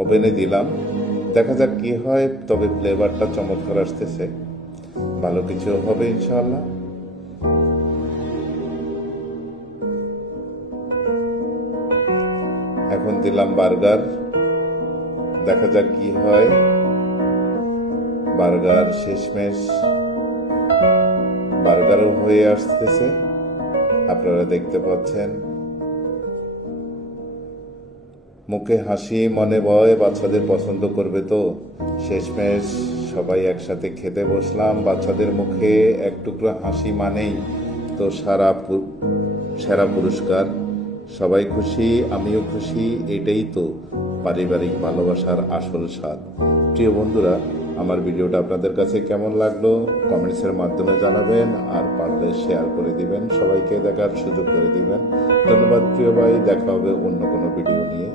ওভেনে দিলাম, দেখা যাক কি হয়। তবে ফ্লেভারটা চমৎকার আসতেছে, ভালো কিছু হবে ইনশাআল্লাহ। এখন দিলাম বার্গার, দেখা যাক কি হয়। বার্গার শেষমেশ বার্গারও হয়ে আসতেছে, আপনারা দেখতে পাচ্ছেন। মুখে হাসি মনে ভয়, বাচ্চাদের পছন্দ করবে তো। শেষমেশ সবাই একসাথে খেতে বসলাম, বাচ্চাদের মুখে এক টুকরো হাসি মানেই তো সেরা পুরস্কার। সবাই খুশি, আমিও খুশি, এটাই তো পারিবারিক ভালোবাসার আসল স্বাদ। প্রিয় বন্ধুরা, আমার ভিডিওটা আপনাদের কাছে কেমন লাগলো কমেন্টসের মাধ্যমে জানাবেন, আর পারলে শেয়ার করে দিবেন, সবাইকে দেখার সুযোগ করে দিবেন। ধন্যবাদ প্রিয় ভাই, দেখা হবে অন্য কোনো ভিডিও নিয়ে।